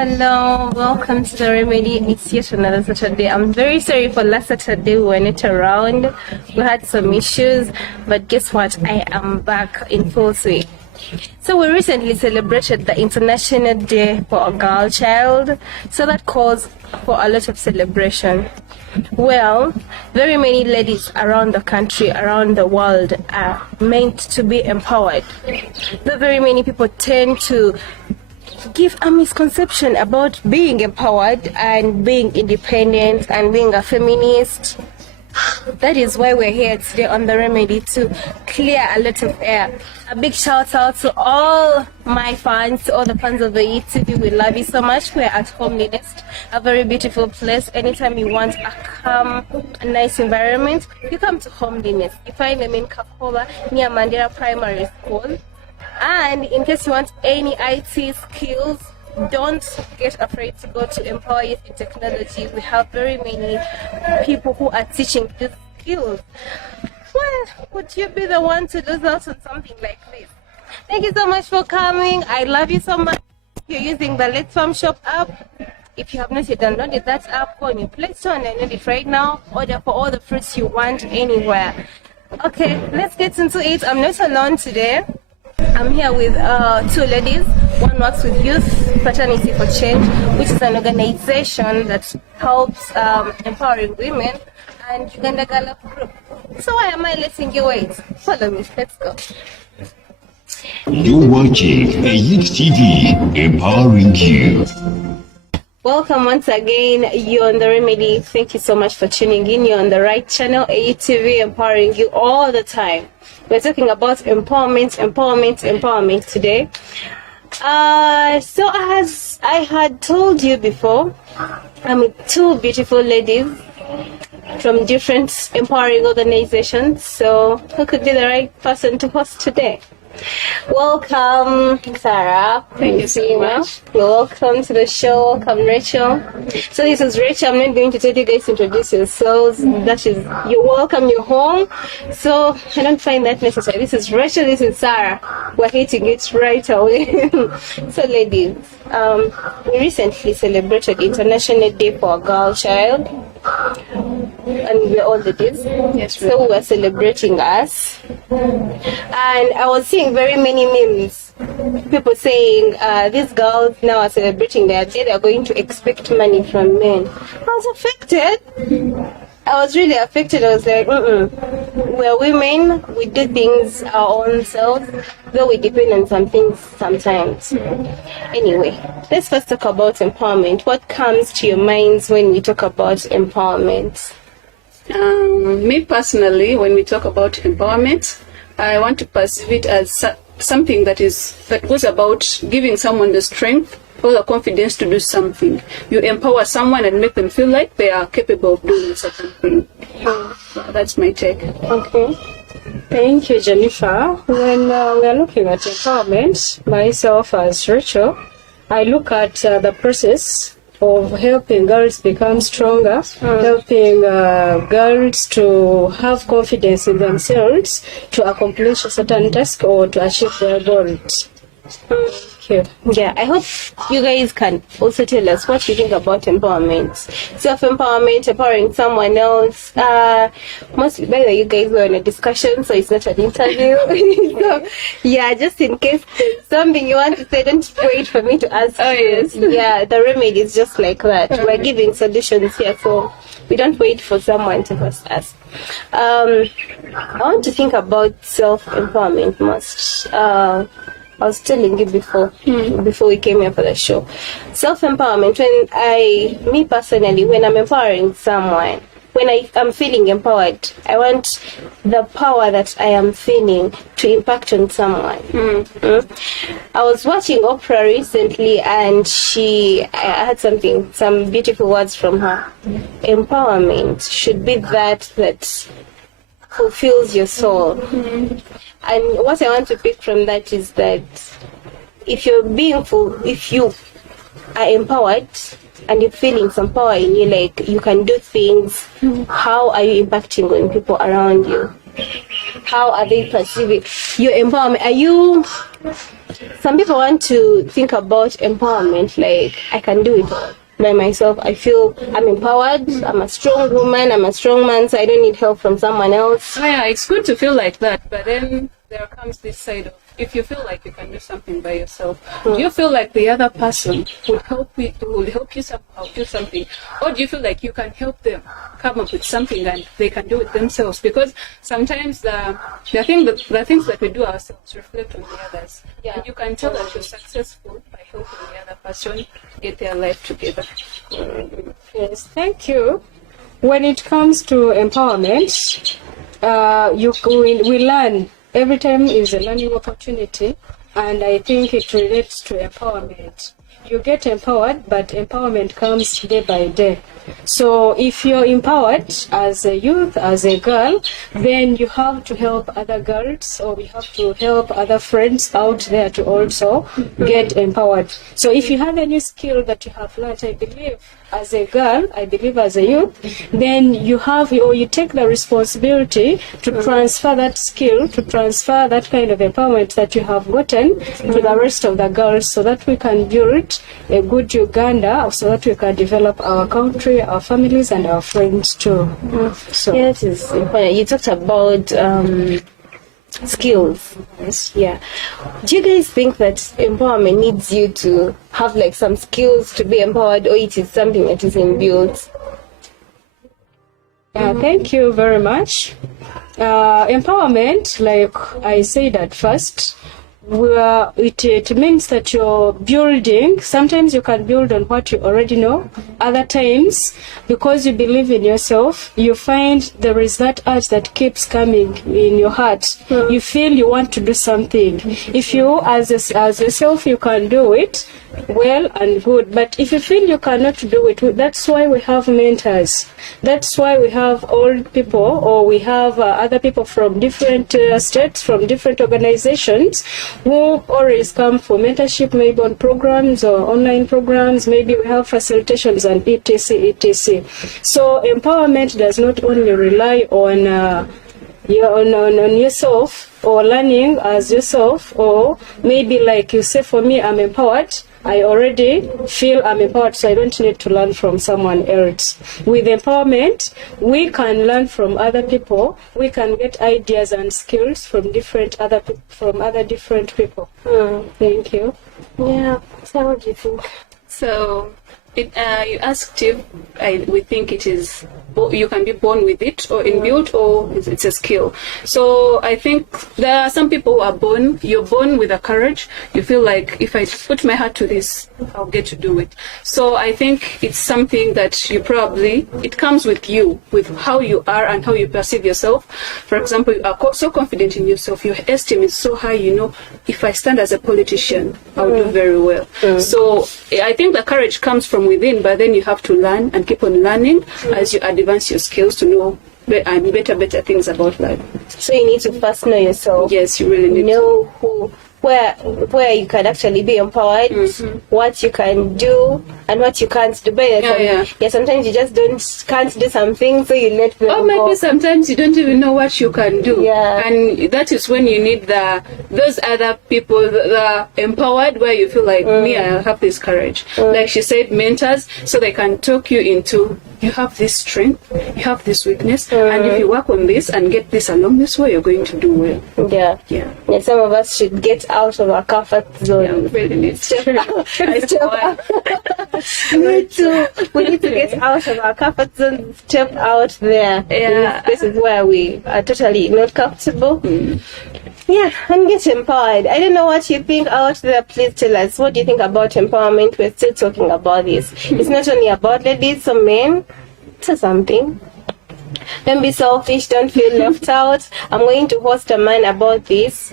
Hello, welcome to TheRemedy. It's yet another Saturday. I'm very sorry for last Saturday we were not around. We had some issues, but guess what? I am back in full swing. So we recently celebrated the International Day for a Girl Child, so that calls for a lot of celebration. Well, very many ladies around the country, around the world are meant to be empowered. Though very many people tend to give a misconception about being empowered and being independent and being a feminist. That is why we're here today on TheRemedy to clear a lot of air. A big shout out to all my fans, to all the fans of the EYIT TV. We love you so much. We're at Homeliness, a very beautiful place. Anytime you want a calm, a nice environment, you come to Homeliness. You find them in Kakola near Mandela Primary School. And in case you want any IT skills, don't get afraid to go to Empower Youth in Technology. We have very many people who are teaching these skills. Well, would you be the one to lose out on something like this? Thank you so much for coming. I love you so much. You're using the Let's Farm Shop app. If you have not yet downloaded that app, go on your Play Store and download it right now. Order for all the fruits you want anywhere. Okay, let's get into it. I'm not alone today. I'm here with two ladies. One works with Youth Fraternity for Change, which is an organization that helps empowering women, and Uganda Girl Group. So why am I letting you wait? Follow me, let's go. You're watching EYIT TV, empowering you. Welcome once again. You're on TheRemedy. Thank you so much for tuning in. You're on the right channel, EYIT TV, empowering you all the time. We're talking about empowerment today. So as I had told you before, I'm with two beautiful ladies from different empowering organizations. So who could be the right person to host today? Welcome, Sarah. Thank you so much. You're welcome to the show. Welcome, Rachel. So this is Rachel. I'm not going to tell you guys to introduce yourselves. That is, you're welcome, you're home. So I don't find that necessary. This is Rachel, this is Sarah. We're hitting it right away. So ladies, we recently celebrated International Day for a Girl Child. And we're all ladies. Yes, so we're celebrating us. And I was seeing very many memes. People saying these girls now are celebrating their day, they're going to expect money from men. I was affected. I was really affected. I was like, we're women, we do things our own selves, though we depend on some things sometimes. Anyway, let's first talk about empowerment. What comes to your minds when we talk about empowerment? Me personally, when we talk about empowerment, I want to perceive it as something that goes about giving someone the strength or the confidence to do something. You empower someone and make them feel like they are capable of doing a certain thing. That's my take. Okay. Thank you, Jennifer. When we are looking at empowerment, myself as Rachel, I look at the process of helping girls become stronger, helping girls to have confidence in themselves to accomplish a certain task or to achieve their goals. Yeah, I hope you guys can also tell us what you think about empowerment. Self-empowerment, empowering someone else. Mostly, by the way, you guys were in a discussion, so it's not an interview. So, yeah, just in case there's something you want to say, don't wait for me to ask. Oh, yes. Yeah, TheRemedy is just like that. We're giving solutions here, so we don't wait for someone to host us. I want to think about self-empowerment most. I was telling you before we came here for the show. Self-empowerment, me personally, when I'm empowering someone, when I'm feeling empowered, I want the power that I am feeling to impact on someone. I was watching Oprah recently, and I had some beautiful words from her. Empowerment should be that fulfills your soul. And what I want to pick from that is that if you are empowered and you're feeling some power in you, like you can do things, how are you impacting on people around you? How are they perceiving your empowerment? Are you some people want to think about empowerment like I can do it all by myself. I feel I'm empowered, I'm a strong woman, I'm a strong man, so I don't need help from someone else. Oh, yeah, it's good to feel like that, but then there comes this side of, if you feel like you can do something by yourself, do you feel like the other person would help you somehow do something, or do you feel like you can help them come up with something and they can do it themselves? Because sometimes the things that we do ourselves reflect on the others, and you can tell that you're successful by helping the other person get their life together. Yes, thank you. When it comes to empowerment, we learn. Every time is a learning opportunity, and I think it relates to empowerment. You get empowered, but empowerment comes day by day. So if you're empowered as a youth, as a girl, then you have to help other girls, or we have to help other friends out there to also get empowered. So if you have any skill that you have learned, I believe as a girl, I believe as a youth, then you have, or you take the responsibility to transfer that skill, to transfer that kind of empowerment that you have gotten to the rest of the girls, so that we can build a good Uganda, so that we can develop our country, our families, and our friends too. So Yeah, it is important. You talked about skills. yes. Yeah. Do you guys think that empowerment needs you to have like some skills to be empowered, or it is something that is inbuilt? Thank you very much. Empowerment, like I said at first, it means that you're building. Sometimes you can build on what you already know. Other times, because you believe in yourself, you find there is that urge that keeps coming in your heart. You feel you want to do something. If you, as yourself, you can do it, well and good. But if you feel you cannot do it, that's why we have mentors. That's why we have old people, or we have other people from different states, from different organizations, who always come for mentorship, maybe on programs or online programs. Maybe we have facilitations and etc. So empowerment does not only rely on yourself, or learning as yourself, or maybe like you say, for me, I'm empowered. I already feel I'm empowered, so I don't need to learn from someone else. With empowerment, we can learn from other people. We can get ideas and skills from other different people. Thank you. Yeah. So what do you think? So, you asked if we think it is, you can be born with it, or inbuilt, or it's a skill. So I think there are some people who are you're born with a courage. You feel like, if I put my heart to this, I'll get to do it. So I think it's something that it comes with you, with how you are and how you perceive yourself. For example, you are so confident in yourself, your esteem is so high, if I stand as a politician, I'll do very well. So I think the courage comes from within, but then you have to learn and keep on learning as you advance your skills to know and better things about life. So you need to first know yourself. Yes, you really need know where you can actually be empowered, what you can do and what you can't do. But sometimes you just can't do something, so you let them Or maybe go. sometimes you don't even know what you can do. Yeah. And that is when you need those other people that are empowered, where you feel like, me, I have this courage. Like she said, mentors, so they can talk you into, you have this strength, you have this weakness, and if you work on this and get this along this way, you're going to do well. Yeah. Some of us should get out of our comfort zone. Yeah, really need Step out. We need to get out of our comfort zone, step out there. Yeah. This is where we are totally not comfortable. Yeah, and get empowered. I don't know what you think out there. Please tell us. What do you think about empowerment? We're still talking about this. It's not only about ladies, some men. To something. Don't be selfish. Don't feel left out. I'm going to host a man about this.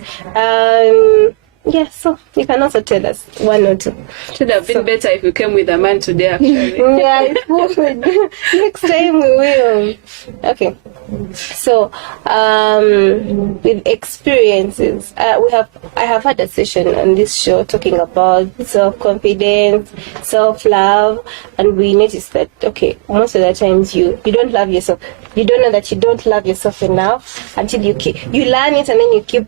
So you can also tell us one or two. Should have been better if you came with a man today, actually. Yeah, it would. Next time we will. Okay. So, with experiences, I have had a session on this show talking about self-confidence, self-love, and we noticed that, most of the times you don't love yourself. You don't know that you don't love yourself enough until you learn it, and then you keep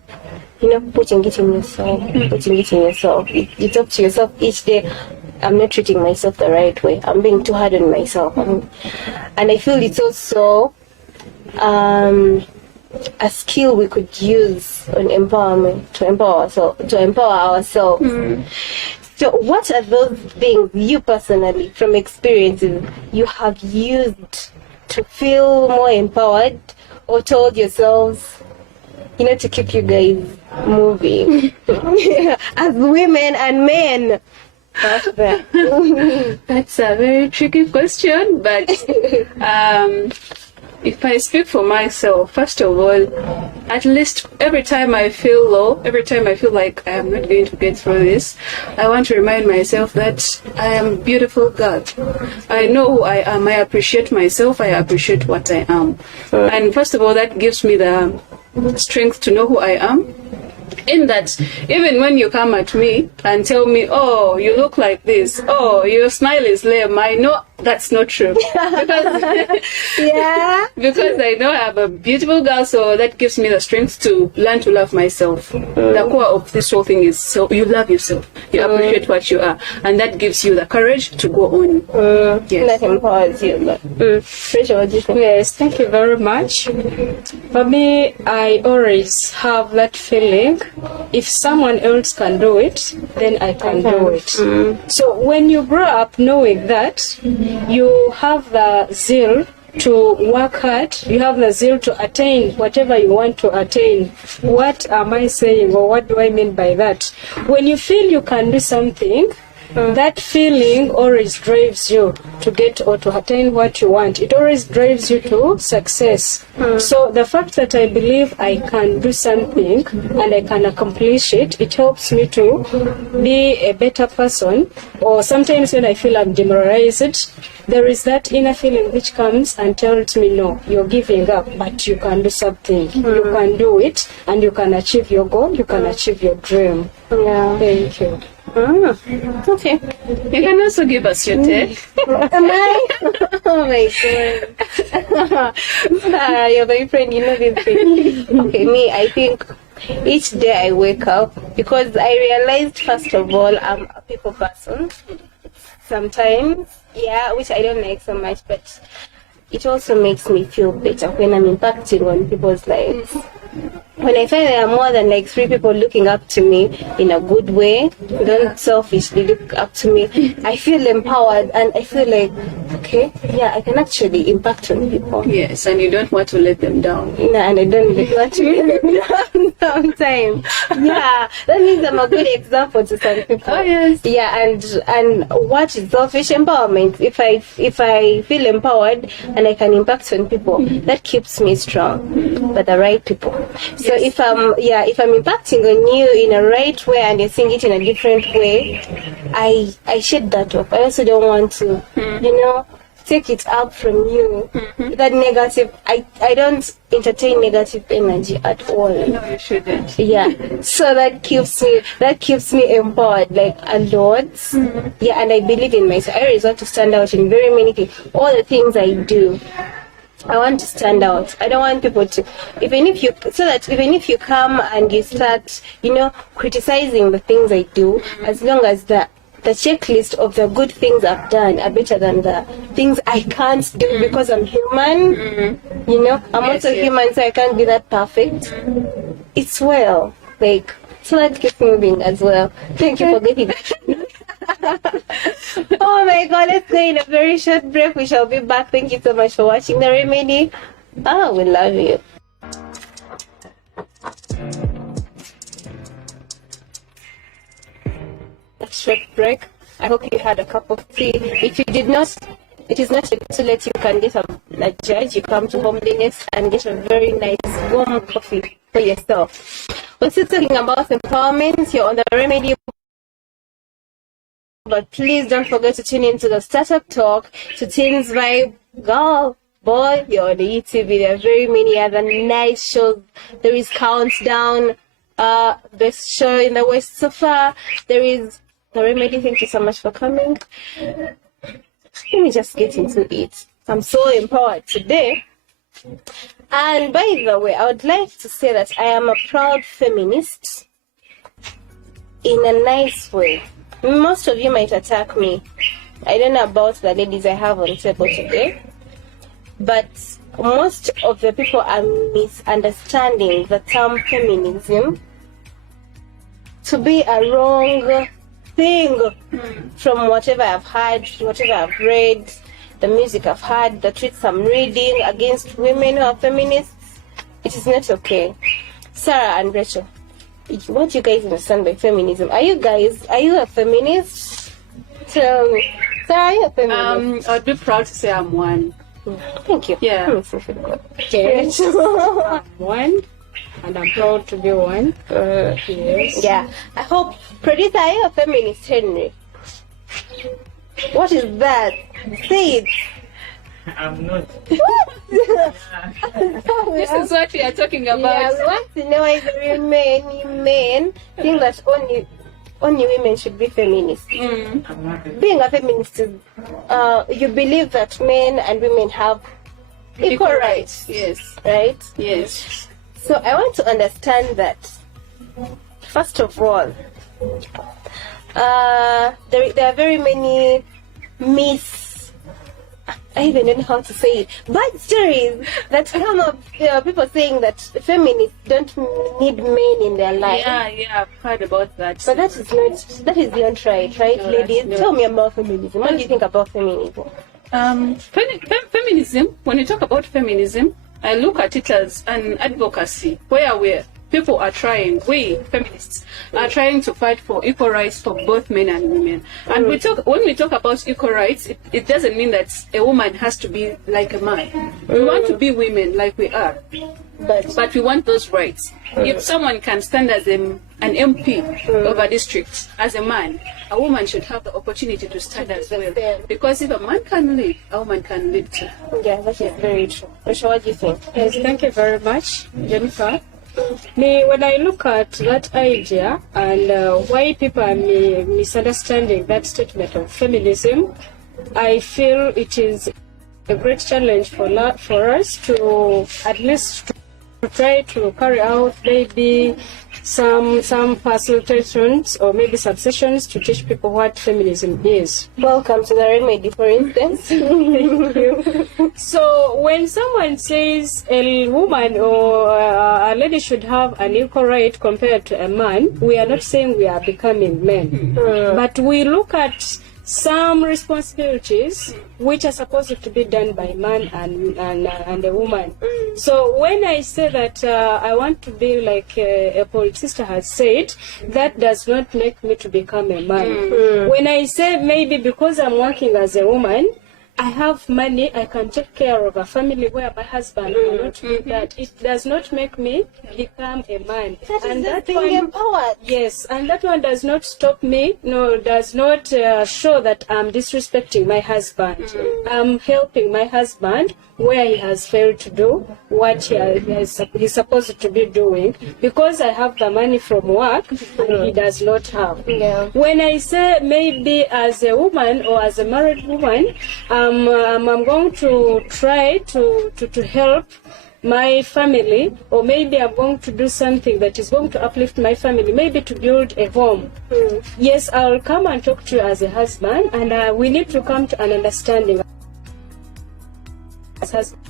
putting it in yourself, putting it in yourself. You talk to yourself each day, I'm not treating myself the right way. I'm being too hard on myself. And I feel it's also a skill we could use on empowerment, to empower ourselves. So what are those things you personally, from experiences, you have used to feel more empowered, or told yourselves, to keep you guys moving as women and men? That's a very tricky question, but if I speak for myself, first of all, at least every time I feel low, every time I feel like I am not going to get through this, I want to remind myself that I am a beautiful girl. I know who I am. I appreciate myself. I appreciate what I am. And first of all, that gives me the strength to know who I am. In that, even when you come at me and tell me, oh, you look like this, oh, your smile is lame, I know that's not true. Because, because I know I'm a beautiful girl, so that gives me the strength to learn to love myself. The core of this whole thing is, so you love yourself, you appreciate what you are, and that gives you the courage to go on. That empowers you. Rachel, what do you think? Yes, thank you very much. For me, I always have that feeling, if someone else can do it, then I can do it. So when you grow up knowing that, you have the zeal to work hard, you have the zeal to attain whatever you want to attain. What am I saying, or what do I mean by that? When you feel you can do something, that feeling always drives you to get or to attain what you want. It always drives you to success. So the fact that I believe I can do something and I can accomplish it, it helps me to be a better person. Or sometimes when I feel I'm demoralized, there is that inner feeling which comes and tells me, no, you're giving up, but you can do something. You can do it, and you can achieve your goal, you can achieve your dream. Yeah. Thank you. Okay. You can also give us your take. Am I? Oh my god. Your boyfriend, you know this thing. Okay, me, I think each day I wake up, because I realized, first of all, I'm a people person. Sometimes, which I don't like so much, but it also makes me feel better when I'm impacting on people's lives. When I find there are more than like 3 people looking up to me in a good way, don't selfishly look up to me, I feel empowered, and I feel like, okay, I can actually impact on people. Yes, and you don't want to let them down. No, and I don't want to let them down sometimes. Yeah, that means I'm a good example to some people. Oh yes. Yeah, and what is selfish empowerment? If I feel empowered and I can impact on people, that keeps me strong, but the right people. So if I'm impacting on you in a right way and you're seeing it in a different way, I shed that off. I also don't want to, take it up from you. That negative, I don't entertain negative energy at all. No, you shouldn't. Yeah. So that keeps me empowered like a lot. Yeah, and I believe in myself. I always want to stand out in very many things. All the things I do, I want to stand out. I don't want people to, even if you come and you start, criticizing the things I do, as long as the checklist of the good things I've done are better than the things I can't do, because I'm human. I'm also human, so I can't be that perfect. It's well, so that keeps moving as well. Thank you for getting that. Oh my god, let's go in a very short break. We shall be back. Thank you so much for watching The Remedy. We love you. A short break. I hope you had a cup of tea. If you did not, it is not too late. You can get a judge. You come to Homeliness and get a very nice warm coffee for yourself. We're still talking about empowerment here on The Remedy. But please don't forget to tune into the Startup Talk, to Teens Vibe. Girl, boy, you're on the ETV. There are very many other nice shows. There is Countdown, best show in the West so far. There is The Remedy. Thank you so much for coming. Let me just get into it. I'm so empowered today. And by the way, I would like to say that I am a proud feminist in a nice way. Most of you might attack me. I don't know about the ladies I have on table today, but most of the people are misunderstanding the term feminism to be a wrong thing from whatever I've heard, whatever I've read, the music I've heard, the tweets I'm reading against women who are feminists. It is not okay. Sarah and Rachel, what do you guys understand by feminism? Are you a feminist? Tell me. Sarah, are you a feminist? I'd be proud to say I'm one. Thank you. Yeah. Okay. I'm one, and I'm proud to be one. Yes. Yeah. I hope, producer, are you a feminist, Henry? What is that? Say it. I'm not. This is what we are talking about. Yeah, we want to know why very many men think that only women should be feminists. I'm not. Being a feminist is, you believe that men and women have equal rights, Yes. right? Yes. So I want to understand that, first of all, there are very many I even don't know how to say it, bad stories that come up, people saying that feminists don't need men in their life. Yeah, I've heard about that. But that is not right, No, ladies? that's Tell me about feminism. What do you think about feminism? Feminism, when you talk about feminism, I look at it as an advocacy where people are trying, we feminists are trying to fight for equal rights for both men and women. And when we talk about equal rights, it doesn't mean that a woman has to be like a man. We want to be women like we are, but we want those rights. If someone can stand as an MP of a district as a man, a woman should have the opportunity to stand as well. Because if a man can lead, a woman can lead too. Yeah, that is very true. Risha, what do you think? Yes, thank you very much, Jennifer. When I look at that idea and why people are misunderstanding that statement of feminism, I feel it is a great challenge for us to at least to try to carry out maybe some facilitations or maybe subsessions to teach people what feminism is. Welcome to TheRemedy, for instance. Thank you. So when someone says a woman or a lady should have an equal right compared to a man, we are not saying we are becoming men, but we look at some responsibilities which are supposed to be done by man and a woman. So when I say that I want to be like a poet sister has said, that does not make me to become a man. When I say maybe because I'm working as a woman, I have money, I can take care of a family where my husband cannot do that. It does not make me become a man. And that being empowered. Yes, and that one does not stop me, does not show that I'm disrespecting my husband. I'm helping my husband where he has failed to do what he's supposed to be doing, because I have the money from work and he does not have. Yeah. When I say maybe as a woman or as a married woman, I'm going to try to help my family, or maybe I'm going to do something that is going to uplift my family, maybe to build a home. Yes, I'll come and talk to you as a husband, and we need to come to an understanding as husband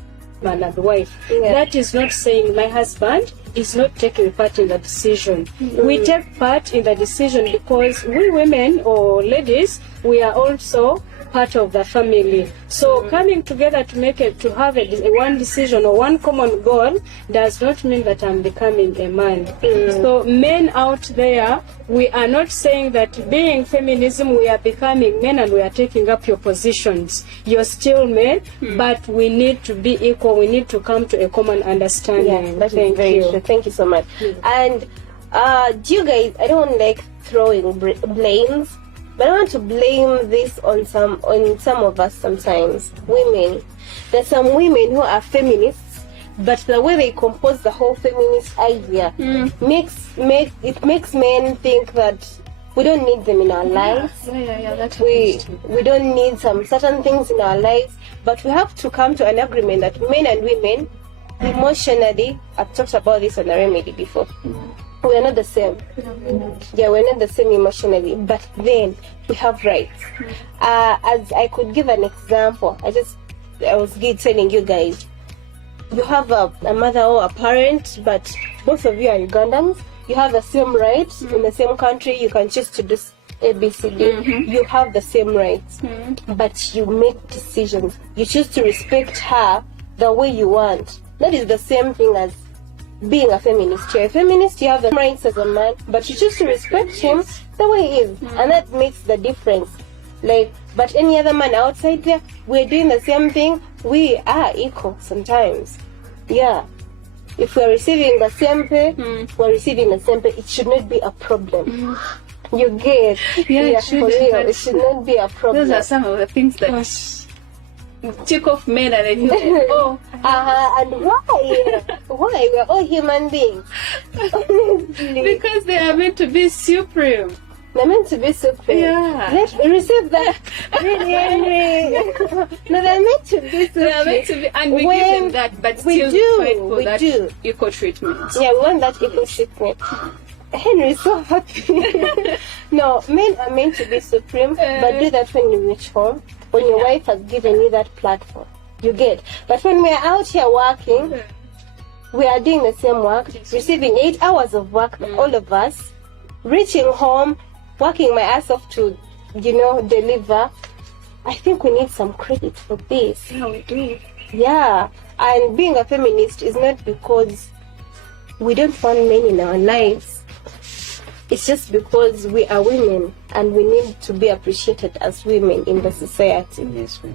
and wife. Yeah. That is not saying my husband is not taking part in the decision. We take part in the decision because we women or ladies, we are also part of the family. So coming together to make it, to have one decision or one common goal does not mean that I'm becoming a man. So men out there, we are not saying that being feminism, we are becoming men and we are taking up your positions. You're still men, but we need to be equal. We need to come to a common understanding. Yeah, that is very true. Thank you so much. And do you guys, I don't like throwing blames, but I want to blame this on some of us sometimes. Women. There's some women who are feminists, but the way they compose the whole feminist idea makes men think that we don't need them in our lives. We don't need some certain things in our lives, but we have to come to an agreement that men and women emotionally, I've talked about this on the remedy before. We're not the same. Yeah, we're not the same emotionally, but then we have rights. As I could give an example, I was telling you guys, you have a mother or a parent, but both of you are Ugandans. You have the same rights in the same country. You can choose to do ABCD. You have the same rights, but you make decisions. You choose to respect her the way you want. That is the same thing as being a feminist. You're a feminist, you have the rights as a man, but you choose to respect him the way he is, and that makes the difference. Like, but any other man outside there, we're doing the same thing. We are equal sometimes. Yeah. If we're receiving the same pay, we're receiving the same pay. It should not be a problem. You get? Yeah, for real. It should not be a problem. Those are some of the things that tick off men, and I feel like, oh, and why? Why? We're all human beings. Honestly. because they are meant to be supreme. They're meant to be supreme. Yeah. Let's receive that. Really. No, they're meant to be supreme. They are meant to be, and we When give them that, but we still do, fight for we that do. equal treatment. Yeah, we want that equal treatment. Henry's so happy. No, men are meant to be supreme, but do that when you reach home, when your wife has given you that platform. You get. But when we're out here working, we are doing the same work, receiving 8 hours of work, all of us, reaching home, working my ass off to, deliver. I think we need some credit for this. Yeah, we do. Yeah, and being a feminist is not because we don't want men in our lives. It's just because we are women and we need to be appreciated as women in the society. Yes, we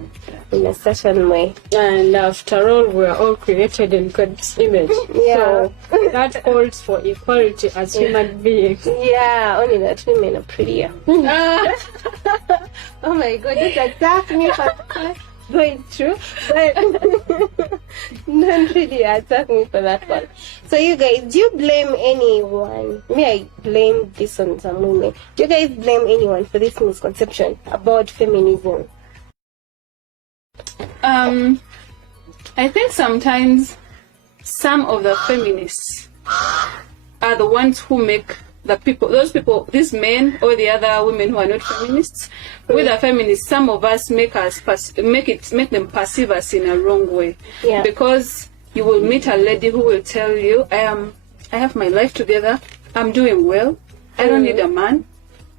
in a certain way. And after all, we are all created in God's image. Yeah. So that calls for equality as human beings. Yeah, only that women are prettier. Oh my God, don't attack me for going through, but don't really attack me for that one. So you guys, do you blame anyone? I blame this on some women. Do you guys blame anyone for this misconception about feminism? I think sometimes some of the feminists are the ones who make those people, these men or the other women who are not feminists, with the feminists, some of us make them perceive us in a wrong way. Yeah. Because you will meet a lady who will tell you, I have my life together, I'm doing well, I don't need a man,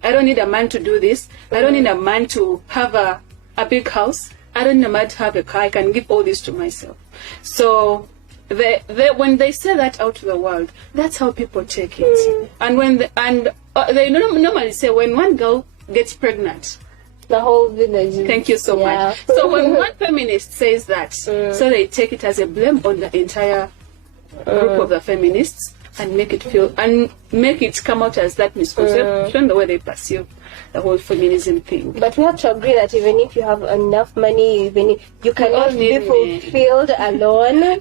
I don't need a man to do this, I don't need a man to have a big house, I don't need a man to have a car, I can give all this to myself. So when they say that out to the world, that's how people take it. And they normally say when one girl gets pregnant, The whole village. Thank you so much. So when one feminist says that, so they take it as a blame on the entire group of the feminists and make it come out as that misconception the way they perceive the whole feminism thing. But we have to agree that even if you have enough money, even if you cannot be fulfilled alone.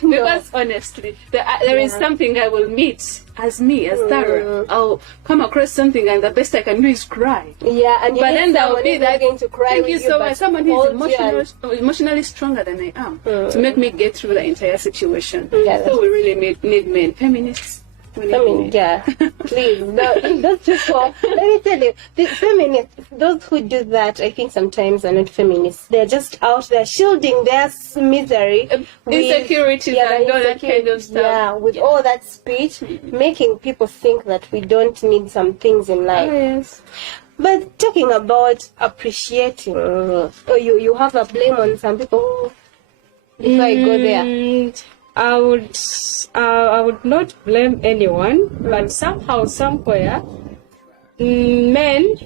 Because honestly, there is something I will meet as Tara. I'll come across something and the best I can do is cry. Yeah, and but then there will be that going to cry. Thank you so much. Someone who is emotionally stronger than I am to make me get through the entire situation. Yeah, so we really need men, feminists. Yeah, please, don't just let me tell you, the feminists, those who do that, I think sometimes are not feminists. They're just out there shielding their misery, insecurities, and all that kind of stuff. Yeah, with all that speech, making people think that we don't need some things in life. Yes. But talking about appreciating, you have a blame on some people. Before I go there. I would not blame anyone, but somehow, somewhere, men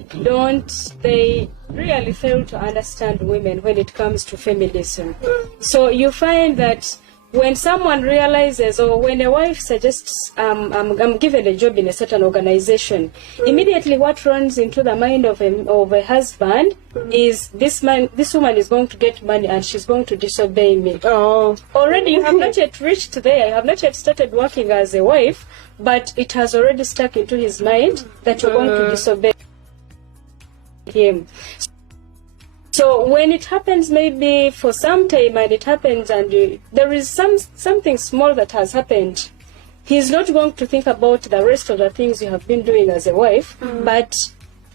they really fail to understand women when it comes to feminism. So you find that when someone realizes, or when a wife suggests, I'm given a job in a certain organization, immediately what runs into the mind of a husband is this woman is going to get money and she's going to disobey me. Oh, already you have not yet reached there. You have not yet started working as a wife, but it has already stuck into his mind that you're going to disobey him. So when it happens, maybe for some time, and it happens, and there is something small that has happened, he's not going to think about the rest of the things you have been doing as a wife, but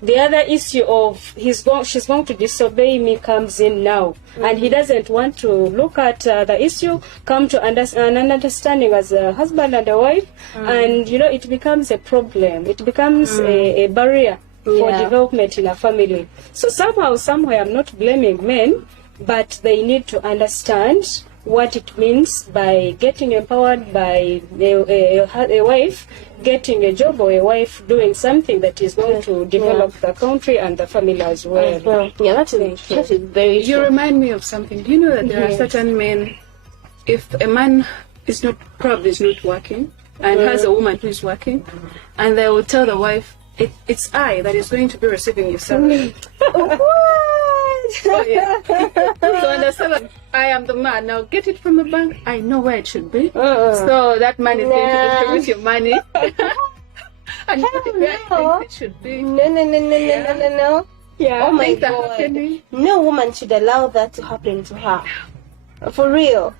the other issue of she's going to disobey me comes in now, and he doesn't want to look at the issue, come to an understanding as a husband and a wife, and it becomes a problem. It becomes a barrier for development in a family. So somehow, somewhere, I'm not blaming men, but they need to understand what it means by getting empowered by a wife, getting a job, or a wife doing something that is going to develop the country and the family as well. Yeah, that is very true. You remind me of something. Do you know that there are certain men, if a man is not working and has a woman who is working, and they will tell the wife, it's I that is going to be receiving your salary. So understand, I am the man. Now get it from the bank. I know where it should be. So that man is going to distribute your money. And put it where I think it should be. No. Yeah. Oh my God. No woman should allow that to happen to her. For real.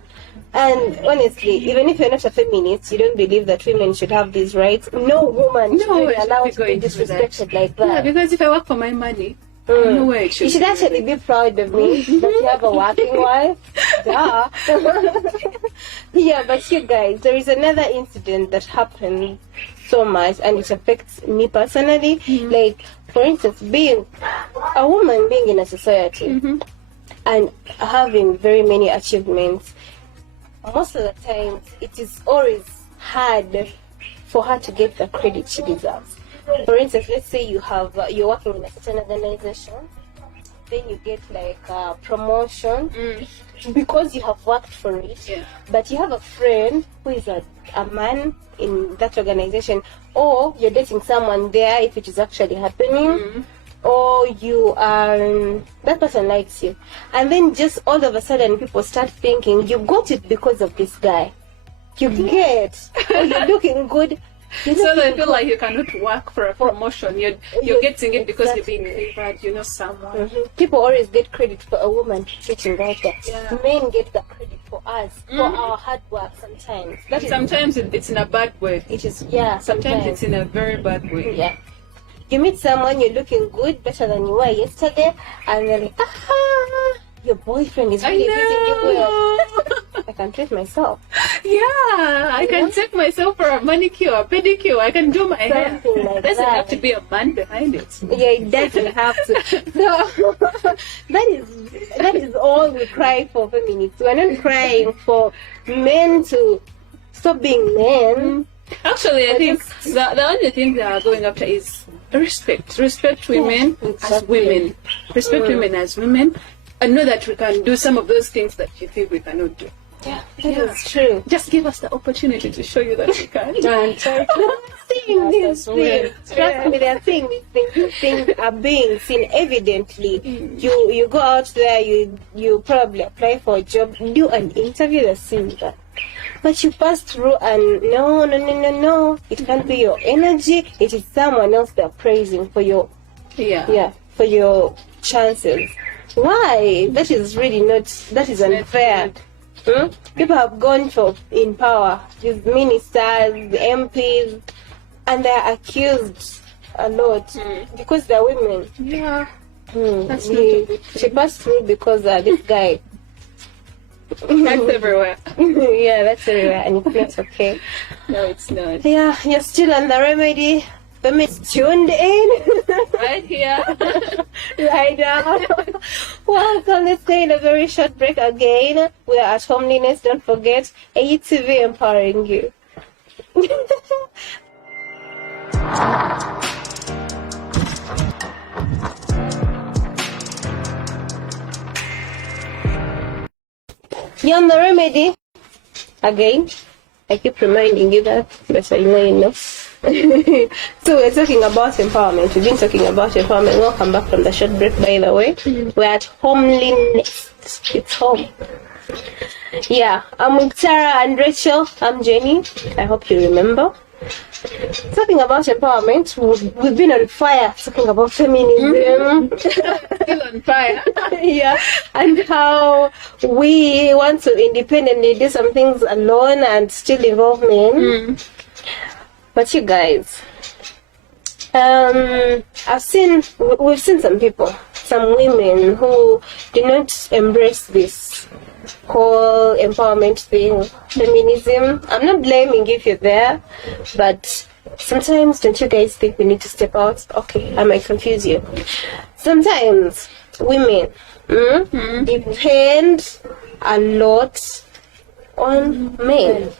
And honestly, even if you're not a feminist, you don't believe that women should have these rights. No woman should be allowed to be disrespected like that. Yeah, because if I work for my money, I know where it should You should actually be proud of me that you have a working wife. Duh. Yeah, but you guys, there is another incident that happened so much, and it affects me personally. Like, for instance, being a woman, being in a society and having very many achievements, most of the time it is always hard for her to get the credit she deserves. For instance, let's say you're working in a certain organization, then you get like a promotion because you have worked for it. Yeah. But you have a friend who is a man in that organization, or you're dating someone there if it is actually happening, or that person likes you, and then just all of a sudden people start thinking you got it because of this guy. You get, oh, you're looking good. So they feel like you cannot work for a promotion. You're getting it because you're being favored. You know someone. People always get credit for a woman treating like that. Yeah. Men get the credit for us, for our hard work sometimes. Sometimes it's in a bad way. It is, Sometimes it's in a very bad way. Yeah. You meet someone, you're looking good, better than you were yesterday, and they're like, your boyfriend is really treating you well. I can treat myself. Yeah, I can take myself for a manicure, a pedicure. I can do my hair. Something like Doesn't that. have to be a man behind it. Yeah, it doesn't have to. So that is all we cry for, feminists. We're not crying for men to stop being men. Actually, I think the only thing they are going after is respect. Respect women as women. Respect women as women. And know that we can do some of those things that you think we cannot do. Yeah, that is true. Just give us the opportunity to show you that we can. And try Seeing these things, trust me, they are seeing these things. These things are being seen evidently. You go out there, you probably apply for a job, do an interview, they're seeing that. But you pass through and no, it can't be your energy. It is someone else they're praising for your for your chances. Why? That is really not. That is unfair. People have gone in power, these ministers, the MPs, and they are accused a lot because they're women. Yeah. That's not a good thing. She passed through because this guy. That's everywhere. Yeah, that's everywhere, and it's not okay. No, it's not. Yeah, you're still on the remedy. Feminists tuned in. Right here. Right now. Welcome. Let's take a very short break again. We are at Homeliness. Don't forget, EYIT TV empowering you. You're on the remedy. Again, I keep reminding you that, but I know you know. So we're talking about empowerment. We've been talking about empowerment. Welcome back from the short break, by the way. We're at Homeliness. It's home. Yeah, I'm with Sarah and Rachel. I'm Jenny. I hope you remember. Talking about empowerment, we've been on fire talking about feminism. Still on fire. Yeah, and how we want to independently do some things alone and still involve men. But you guys, we've seen some people, some women who do not embrace this whole empowerment thing, feminism. I'm not blaming you if you're there, but sometimes don't you guys think we need to step out? Okay, I might confuse you. Sometimes women depend a lot on men.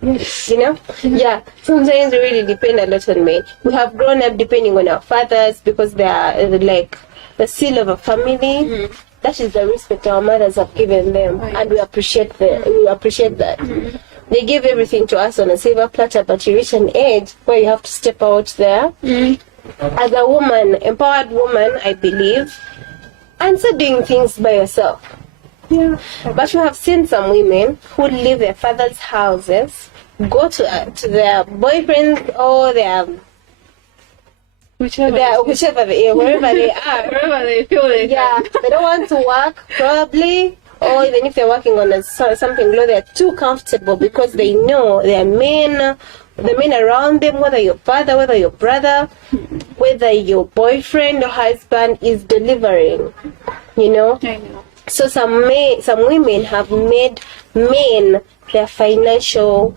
You know? Yeah, sometimes we really depend a lot on men. We have grown up depending on our fathers because they are like the seal of a family. That is the respect our mothers have given them, and we appreciate that. They give everything to us on a silver platter, but you reach an age where you have to step out there as a woman, empowered woman, I believe, and start doing things by yourself. Yeah. But we have seen some women who leave their fathers' houses, go to their boyfriends or their wherever they are, Wherever they feel they can. they don't want to work probably, or even if they're working on something low, they're too comfortable because they know there are men, the men around them, whether your father, whether your brother, whether your boyfriend or husband is delivering, you know. I know. So some women have made men their financial,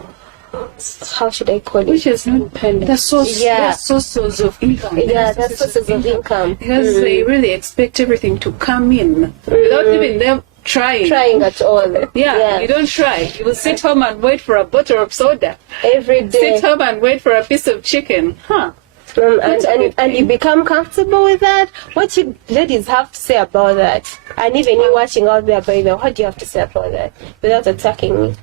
how should I call it? Which is not the source, Yeah. the sources of income. Yeah, that's sources of income. Because they really expect everything to come in without even them trying at all. Yeah, you don't try. You will sit home and wait for a bottle of soda. Every day. Sit home and wait for a piece of chicken. And you become comfortable with that. What you ladies have to say about that? And even you watching out there, by the way, what do you have to say about that without attacking me?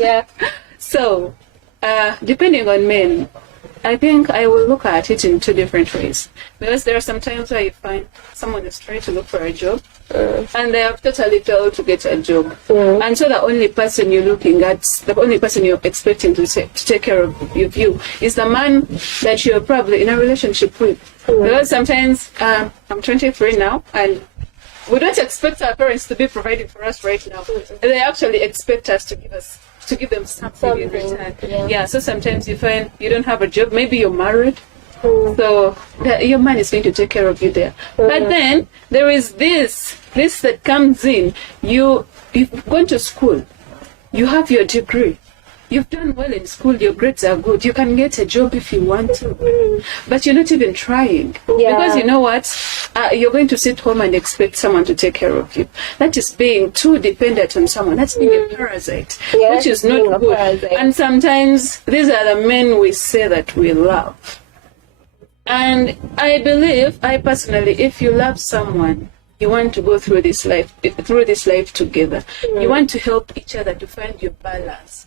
Yeah. So, depending on men, I think I will look at it in two different ways. Because there are some times where you find someone is trying to look for a job and they have totally failed to get a job. And so the only person you're looking at, the only person you're expecting to take care of you is the man that you're probably in a relationship with. Because sometimes, I'm 23 now, and we don't expect our parents to be providing for us right now. They actually expect us to give them something in return. Yeah, so sometimes you find you don't have a job, maybe you're married, so your man is going to take care of you there. But then there is this that comes in. You've gone to school, you have your degree, you've done well in school, your grades are good, you can get a job if you want to, but you're not even trying. Because you know what? You're going to sit home and expect someone to take care of you. That is being too dependent on someone. That's being a parasite, which is not good. And sometimes these are the men we say that we love. And I personally, if you love someone, you want to go through this life together. You want to help each other to find your balance.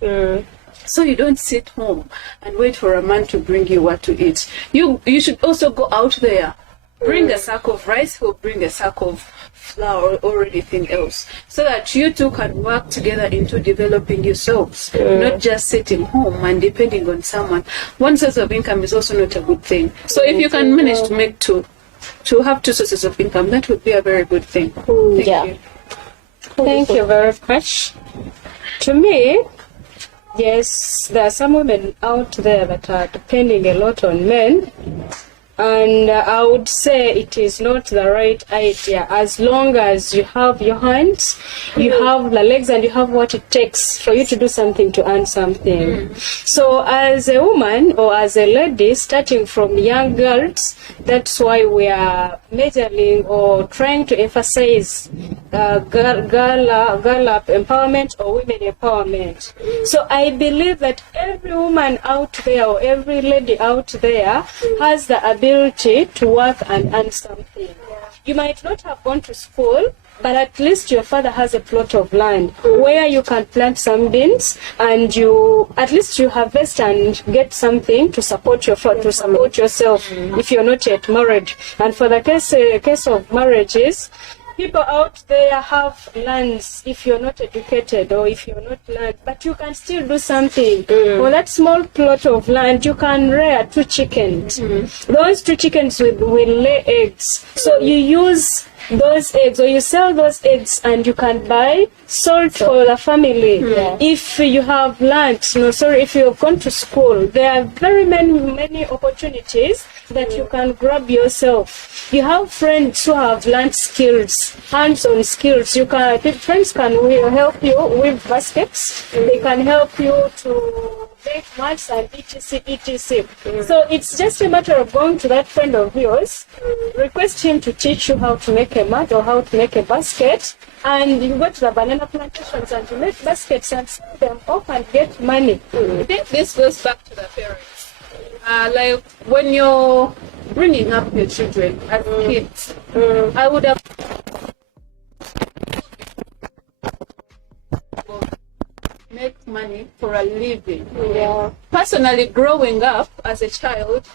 So you don't sit home and wait for a man to bring you what to eat. You should also go out there. Bring a sack of rice or bring a sack of flour or anything else, so that you two can work together into developing yourselves, not just sitting home and depending on someone. One source of income is also not a good thing. So if you can manage to make to have two sources of income, that would be a very good thing. Thank you. Thank you very much. To me, yes, there are some women out there that are depending a lot on men. And I would say it is not the right idea. As long as you have your hands, you have the legs, and you have what it takes for you to do something, to earn something. So as a woman or as a lady, starting from young girls, that's why we are measuring or trying to emphasize girl empowerment or women empowerment. So I believe that every woman out there or every lady out there has the ability to work and earn something. You might not have gone to school, but at least your father has a plot of land where you can plant some beans, and you harvest and get something to support yourself if you're not yet married. And for the case of marriages, people out there have lands if you're not educated or if you're not learned, but you can still do something. On that small plot of land, you can rear 2 chickens. Those 2 chickens will lay eggs. So you use those eggs, or you sell those eggs, and you can buy salt for the family. If you have learned, if you have gone to school, there are very many opportunities that you can grab yourself. You have friends who have learned skills, hands-on skills. Friends can help you with baskets. They can help you to make mats and etc. So it's just a matter of going to that friend of yours, request him to teach you how to make a mat or how to make a basket, and you go to the banana plantations and you make baskets and sell them off and get money. I think this goes back to the parents. Like when you're bringing up your children as kids, I would have make money for a living. Personally, growing up as a child,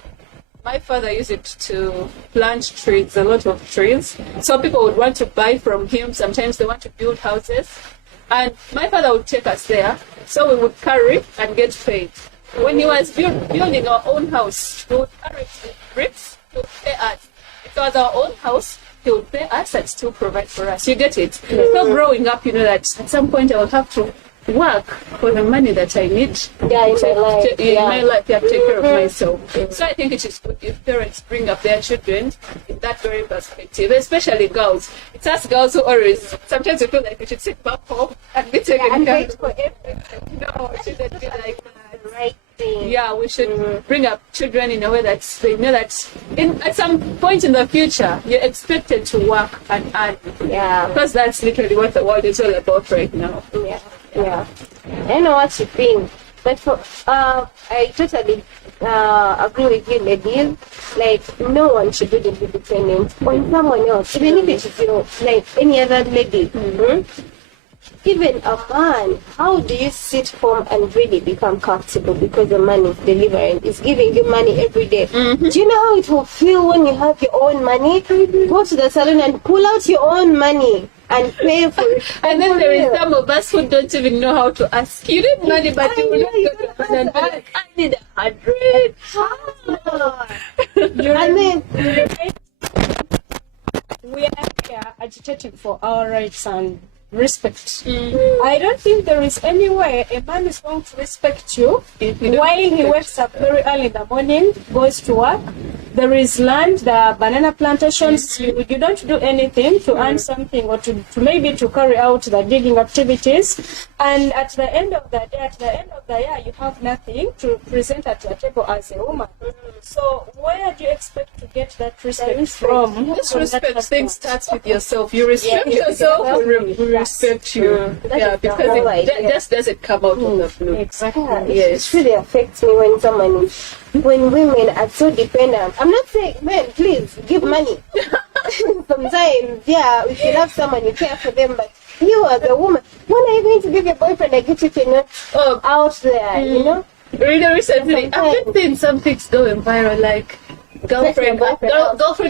my father used it to plant trees, a lot of trees. So people would want to buy from him. Sometimes they want to build houses. And my father would take us there. So we would carry and get paid. When he was building our own house, he would carry bricks, he would pay us. If it was our own house, he would pay us and still provide for us. You get it? So growing up, you know that at some point I will have to work for the money that I need in my life. To take care of myself. So I think it is good if parents bring up their children in that very perspective, especially girls. It's us girls who always, sometimes we feel like we should sit back home and be taken care of. No, it shouldn't be like that. Right thing. Yeah, we should bring up children in a way that they know that at some point in the future, you're expected to work and earn. Yeah. Because that's literally what the world is all about right now. Yeah. I know what you think, but I totally agree with you, ladies. Like, no one should really be dependent on someone else, even if it is like any other lady. Even a man, how do you sit home and really become comfortable because the man is delivering, is giving you money every day? Do you know how it will feel when you have your own money? Go to the salon and pull out your own money and pay for it. And then there is some of us who don't even know how to ask. You need money, but you will not go to the man and be like, I need 100. And then we are here agitating for our rights and respect. I don't think there is any way a man is going to respect you while he wakes up very early in the morning, goes to work. There is land, the banana plantations. You don't do anything to earn something or to maybe to carry out the digging activities. And at the end of the day, at the end of the year, you have nothing to present at your table as a woman. So where do you expect to get that respect from? This respect thing starts with yourself. You respect yourself, respect you. Yeah, because it just doesn't come out of the blue. Exactly. It really affects me when women are so dependent. I'm not saying, men, please give money. Sometimes, if you love someone, you care for them, but you as a woman, when are you going to give your boyfriend a gift if you're not out there, you know? Really recently, I've been seeing some things going viral, like girlfriend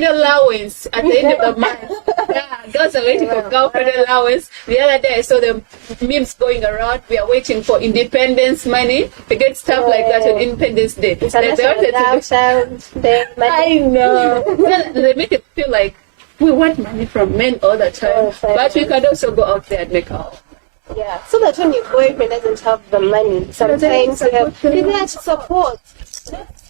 allowance at the end of the month. Girls are waiting for girlfriend allowance. The other day I saw the memes going around. We are waiting for independence money. They get stuff like that on Independence Day. Like I know. They make it feel like we want money from men all the time, but we can also go out there and make our own. Yeah, so that when your boyfriend doesn't have the money, sometimes you have to support.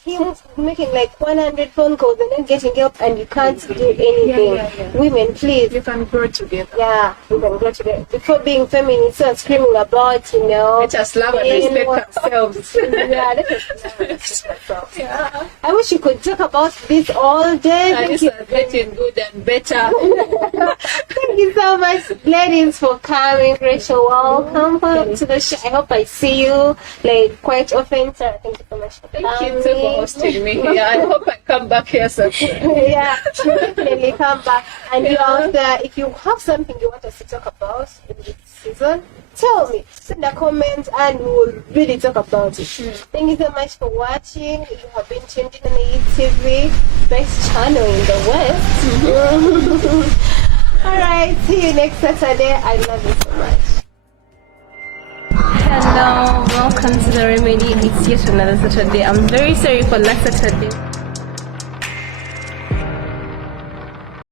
Him making like 100 phone calls and then getting help, and you can't do anything. Women, please. You can grow together. Yeah, we can grow together. Before being feminist and screaming about, let us love and respect ourselves. Let us respect ourselves. Yeah. I wish you could talk about this all day. Thank you. Getting good and better. Thank you so much, ladies, for coming. Rachel, welcome to the show. I hope I see you like quite often. So thank you so much for coming. Thank you for hosting me. Yeah, I hope I come back here soon. Yeah, definitely come back. And you out there, if you have something you want us to talk about in this season, tell me. Send a comment and we'll really talk about it. Thank you so much for watching. You have been tuned in on the EYIT TV, best channel in the West. All right. Bye. See you next Saturday. I love you so much. Hello, welcome to The Remedy. It's yet another Saturday. I'm very sorry for last Saturday.